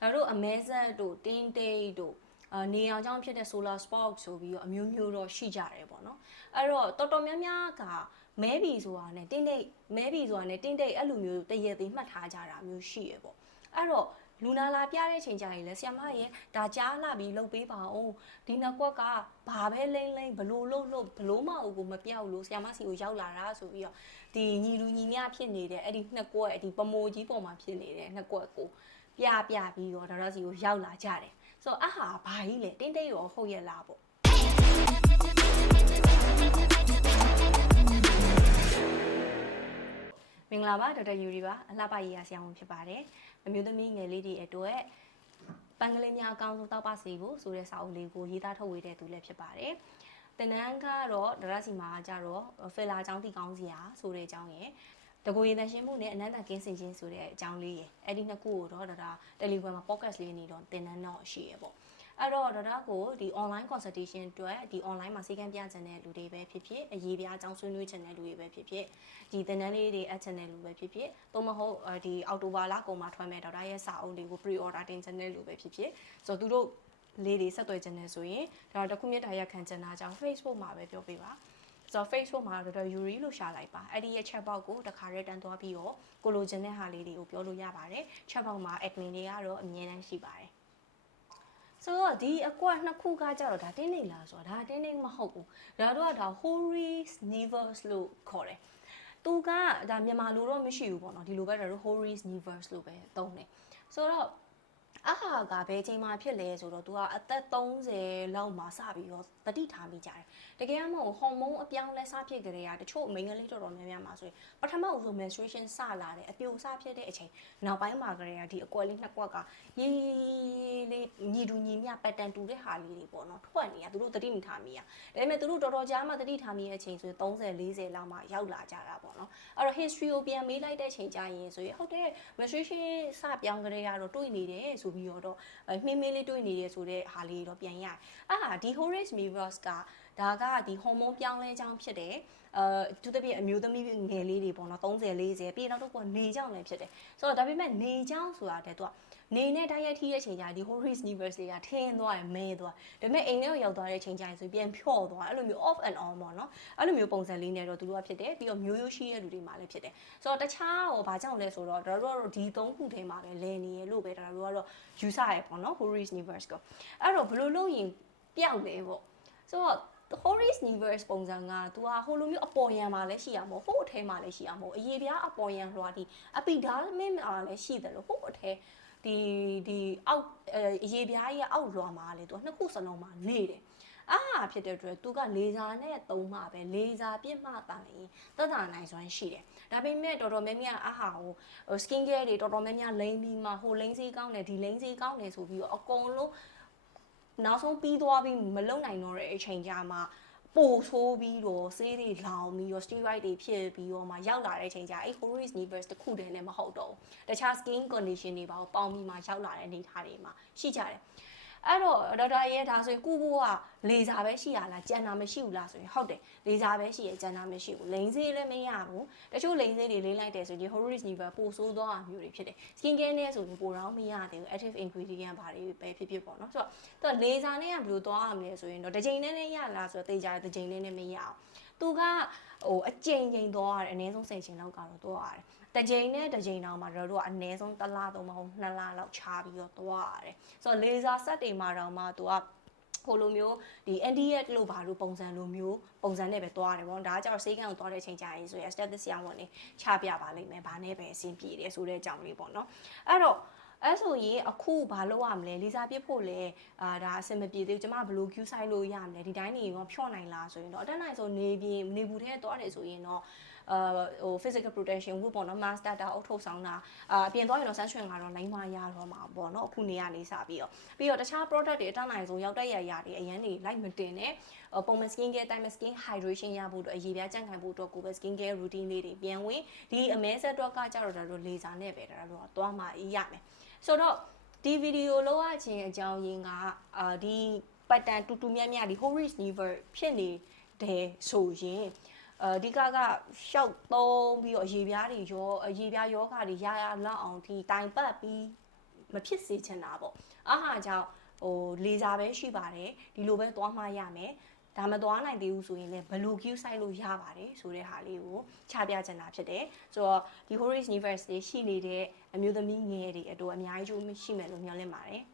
ဒါတို့အမဲဆက်တို့တင်းတိတ်တို့အာနေအောင်ကြောင့်ဖြစ်တဲ့ solar spot ဆိုပြီးတော့အမျိုးမျိုးတော့ရှိကြတယ်ပေါ့နော်အဲ့တော့တော်တော်များများကမဲဘီဆိုတာနဲ့တင်းတိတ်မဲဘီဆိုတာနဲ့တင်းတိတ်အဲ့လိုမျိုးတရေသေးမှတ်ထားကြတာမျိုးရှိရပေါ့အဲ့တော့လူနာလာပြတဲ့ချိန်ကြရင်လဲဆီယမရဲ့ဒါကြားလာပြီးလှုပ်ပေးပါအောင်ဒီနှစ်ကွက်ကဘာပဲလိမ့်လိမ့်ဘလို့လို့လို့ဘလို့မဟုတ်ဘူးမပြောက်လို့ဆီယမစီကိုရောက်လာတာဆိုပြီးတော့ဒီညီလူညီမဖြစ်နေတဲ့အဲ့ဒီနှစ်ကွက်ဒီပမိုးကြီးပေါ်မှာဖြစ်နေတဲ့နှစ်ကွက်ကို ပြပြပြီးတော့ဒါတော့စီကိုရောက်လာကြတယ်ဆိုတော့အဟာဘာကြီးလဲတင်းတိတ်ရောဟုတ်ရဲ့လားပေါ့မင်္ဂလာပါဒေါက်တာယူရီပါအလှပရေးရဆရာဝန်ဖြစ်ပါတယ်အမျိုးသမီးငယ်လေးတွေအတွက်ပန်းကလေးများအကောင်းဆုံးတောက်ပါစီကိုဆိုတဲ့စာအုပ်လေးကိုရေးသားထုတ်ဝေတဲ့သူလည်းဖြစ်ပါတယ်တင်နန်းကတော့ဒရစီမာကကြတော့ဖီလာအကြောင်းတိကောင်းစရာဆိုတဲ့အကြောင်းရယ် တကူရည်တန်ရှင်းမှုနဲ့အနန္တကင်းစင်ခြင်းဆိုတဲ့အကြောင်းလေးရယ်အဲ့ဒီနှစ်ခုကိုတော့ဒါဒါ Telegram မှာ podcast လေးနေတော့တင်နန်းတော့ရှိရယ်ပေါ့အဲ့တော့ဒါဒါကိုဒီ online consultation အတွက်ဒီ online မှာစေကမ်းပြချင်တဲ့လူတွေပဲဖြစ်ဖြစ်အရေးပြားအကြောင်းဆွေးနွေးချင်တဲ့လူတွေပဲဖြစ်ဖြစ်ဒီသင်တန်းလေးတွေအပ်ချင်တဲ့လူပဲဖြစ်ဖြစ်သို့မဟုတ်ဒီအောက်တိုဘာလကုန်မှာထွက်မဲ့ဒေါက်တာရဲ့စာအုပ်တွေကို pre order တင်ချင်တဲ့လူပဲဖြစ်ဖြစ်ဆိုတော့သူတို့လေးတွေဆက်သွယ်ချင်တယ်ဆိုရင်ဒါတော့တခုမြတ်တာရက်ခံချင်တာကြောင့် Facebook မှာပဲပြောပေးပါ ဆိုတော့ Facebook မှာတော့ Yuri လို့ရှာလိုက်ပါအဲ့ဒီရဲ့ chat box ကိုတခါရဲတန်းသွားပြီးတော့ကိုလိုချင်တဲ့ဟာလေးတွေကိုပြောလို့ရပါတယ် chat box မှာ admin တွေကတော့အမြဲတမ်းရှိပါတယ်ဆိုတော့ဒီအကွက်နှစ်ခုကကြတော့ဒါတင်းနေလားဆိုတော့ဒါတင်းနေမဟုတ်ဘူးဒါတော့ဒါ Horis Nevers လို့ခေါ်တယ်သူကဒါမြန်မာလိုတော့မရှိဘူးပေါ့နော်ဒီလိုပဲဒါတို့ Horis Nevers လို့ပဲသုံးတယ်ဆိုတော့ အဟာကဘယ်ချိန်မှဖြစ်လဲဆိုတော့ तू ကအသက်30လောက်မှစပြီးတော့တတိထားမိကြတယ်တကယ်မှမဟုတ်ဟော်မုန်းအပြောင်းလဲစဖြစ်ကြတဲ့ကတချို့မိန်းကလေးတော်တော်များများမှာဆိုရင်ပထမဦးဆုံး menstruation စလာတယ်အပြိုစဖြစ်တဲ့အချိန်နောက်ပိုင်းမှာကြတဲ့ကဒီအကွက်လေးနှစ်ကွက်ကရေးလေး ညီတူညီမျှ pattern တူတဲ့ဟာလေးတွေပေါ့နော်ထွက်နေရသူတို့တတိမထားမိရဒါပေမဲ့သူတို့တော်တော်ကြာမှတတိထားမိရဲ့အချိန်ဆိုရင်30 40လောက်မှရောက်လာကြတာပေါ့နော်အဲ့တော့ history ကိုပြန်မေးလိုက်တဲ့ချိန်ကျရင်ဆိုရင်ဟုတ်တယ် menstruation စပြောင်းကြတဲ့ကတော့တွေးနေတယ်ဆိုပြီးတော့နှင်းမင်းလေးတွေးနေတယ်ဆိုတဲ့ဟာလေးတော့ပြန်ရတယ်အာဒီ Horace Mivers ကဒါကဒီဟော်မုန်းပြောင်းလဲကြောင်းဖြစ်တယ်အဲသူတပြည့်အမျိုးသမီးငယ်လေးတွေပေါ့နော်30 40ပြီးတော့တော့ကနေကြောင်းလည်းဖြစ်တယ်ဆိုတော့ဒါပေမဲ့နေကြောင်းဆိုတာတဲ့သူက နေနဲ့တိုက်ရိုက်ထိတဲ့ချိန်ကျဒီ Horace Mivers တွေကထင်းသွားတယ်မဲသွားဒါပေမဲ့အိမ်ထဲကိုရောက်သွားတဲ့ချိန်ကျရင်ဆိုပြန်ဖြော့သွားအဲ့လိုမျိုး off and on ပေါ့နော်အဲ့လိုမျိုးပုံစံလေးနဲ့တော့သူတို့ကဖြစ်တယ်ပြီးတော့မျိုးရိုးရှိတဲ့လူတွေမှာလည်းဖြစ်တယ်ဆိုတော့တခြားဟောဘာကြောင့်လဲဆိုတော့ဒါတို့ကတော့ဒီသုံးခုထဲမှာပဲလဲနေရလို့ပဲဒါတို့ကတော့ယူဆရပေါ့နော် Horace Mivers ကအဲ့တော့ဘယ်လိုလုပ်ရင်ပျောက်လဲပေါ့ဆိုတော့ Horace Universe ပုံစံက तू ဟာဟိုလိုမျိုးအပေါ်ယံမှာလည်းရှိရမို့ဟိုအထဲမှာလည်းရှိရမို့အရေးပြားအပေါ်ယံလွှာဒီအပီဒါမင်းမှာလည်းရှိတယ်လို့ဟိုအထဲ ဒီဒီအောက်အရေးပြားကြီးအောက်လွှာမှာလေ तू နှစ်ခုစလုံးမှာနေတယ်အားဖြစ်တဲ့အတွက်သူကလေဆာနဲ့သုံးမှပဲလေဆာပြစ်မှတာလေသက်သာနိုင်စွမ်းရှိတယ်ဒါပေမဲ့တော်တော်များများအားဟာဟို skin care တွေတော်တော်များများလိမ့်ပြီးမှဟိုလိမ့်စေးကောင်းတယ်ဒီလိမ့်စေးကောင်းတယ်ဆိုပြီးတော့အကုန်လုံးနောက်ဆုံးပြီးသွားပြီးမလုံနိုင်တော့တဲ့အချိန်ကြာမှာ ပိုဆိုးပြီးတော့ဆေးတွေလောင်ပြီးတော့ steroid တွေဖြစ်ပြီးတော့မှရောက်လာတဲ့အချိန်ကျအဲ့ Horace Nevers တခုတည်းနဲ့မဟုတ်တော့ဘူးတခြား skin condition တွေပါပေါင်းပြီးမှရောက်လာတဲ့အနေအထားတွေမှာရှိကြတယ် အဲ့တော့ဒေါက်တာရဲ့ဒါဆိုရင်ကုဖို့ကလေစာပဲရှိရလားကြံတာမရှိဘူးလားဆိုရင်ဟုတ်တယ်လေစာပဲရှိရကြံတာမရှိဘူးလိန်ဆေးလည်းမရဘူးတချို့လိန်ဆေးတွေလေးလိုက်တယ်ဆိုရင် Horace Never ပိုဆိုးသွားတာမျိုးတွေဖြစ်တယ် skin care နဲ့ဆိုရင်ပိုတော့မရသေးဘူး active ingredient ဘာတွေပဲဖြစ်ဖြစ်ပေါ့နော်ဆိုတော့သူကလေစာနဲ့ကဘယ်လိုသွားရမလဲဆိုရင်တော့တစ်ချိန်နဲ့နဲ့ရလားဆိုတော့တေချာတစ်ချိန်နဲ့နဲ့မရအောင် သူကဟိုအကြိမ်ကြိမ်သွားရတယ်အနည်းဆုံး10ချိန်လောက်ကတော့သွားရတယ်တစ်ကြိမ်နဲ့တစ်ကြိမ်တော့မှတော့တို့ကအနည်းဆုံးတစ်လတော့မဟုတ်နှစ်လလောက်ခြားပြီးတော့သွားရတယ်ဆိုတော့လေဆာဆက်တွေမှာတော့မှသူကဟိုလိုမျိုးဒီ NDS လို့ဘာလို့ပုံစံလိုမျိုးပုံစံနဲ့ပဲသွားတယ်ပေါ့ဒါကကျတော့စေးကန်းကိုသွားတဲ့အချိန်ကြာရင်ဆိုရင် status ဆရာဝန်နေချပြပါလိမ့်မယ်ဘာနဲ့ပဲအဆင်ပြေတယ်ဆိုတဲ့အကြောင်းလေးပေါ့နော်အဲ့တော့ အဲ့ဆိုရင်အခုဘာလုပ်ရမလဲလီစာပြစ်ဖို့လဲအာဒါအဆင်မပြေသေးဘူးကျမဘယ်လို queue site လို့ရမလဲဒီတိုင်းနေရောဖြော့နိုင်လားဆိုရင်တော့အတက်နိုင်ဆိုနေပြင်နေဘူးထဲသွားတယ်ဆိုရင်တော့အာဟို physical protection ဝတ်ပေါ့နော် mask တာအုတ်ထုတ်ဆောင်တာအာအပြင်သွားရင်တော့ဆန်းရွှင်ကတော့လိုင်းမရတော့မှာပေါ့နော်အခုနေရနေစပြီးတော့ပြီးတော့တခြား product တွေအတက်နိုင်ဆုံးရောက်တဲ့ရရတွေအရန်နေလိုက်မတင်နဲ့ပုံမှန် skin care time skin hydration ရဖို့အတွက်အရေးပြားကြံ့ခိုင်ဖို့အတွက်ကိုပဲ skin care routine လေးတွေပြန်ဝင်ဒီအမဲဆက်တော့ကကြတော့ဒါတို့လေဆာနဲ့ပဲဒါတို့သွားမှရမယ်ဆိုတော့ဒီဗီဒီယိုလောက်ရခြင်းအကြောင်းရင်းကအာဒီပတ်တန်တူတူမြတ်မြတ်ဒီ Horace Never ဖြစ်နေတယ်ဆိုရင် အဓိကကရှောက်သုံးပြီးတော့ရေပြားတွေရောရေပြားယောဂါတွေရရလောက်အောင်ဒီတိုင်ပတ်ပြီးမဖြစ်စေချင်တာပေါ့အာဟာကြောင့်ဟိုလေစာပဲရှိပါတယ်ဒီလိုပဲသွားမှရမယ်ဒါမသွားနိုင်သေးဘူးဆိုရင်လည်းဘလူး Q site လို့ရပါတယ်ဆိုတဲ့ဟာလေးကိုချပြချင်တာဖြစ်တယ်ဆိုတော့ဒီ Horace University ရှိနေတဲ့အမျိုးသမီးငယ်တွေအတူအများကြီးရှိမယ်လို့မျှော်လင့်ပါတယ်။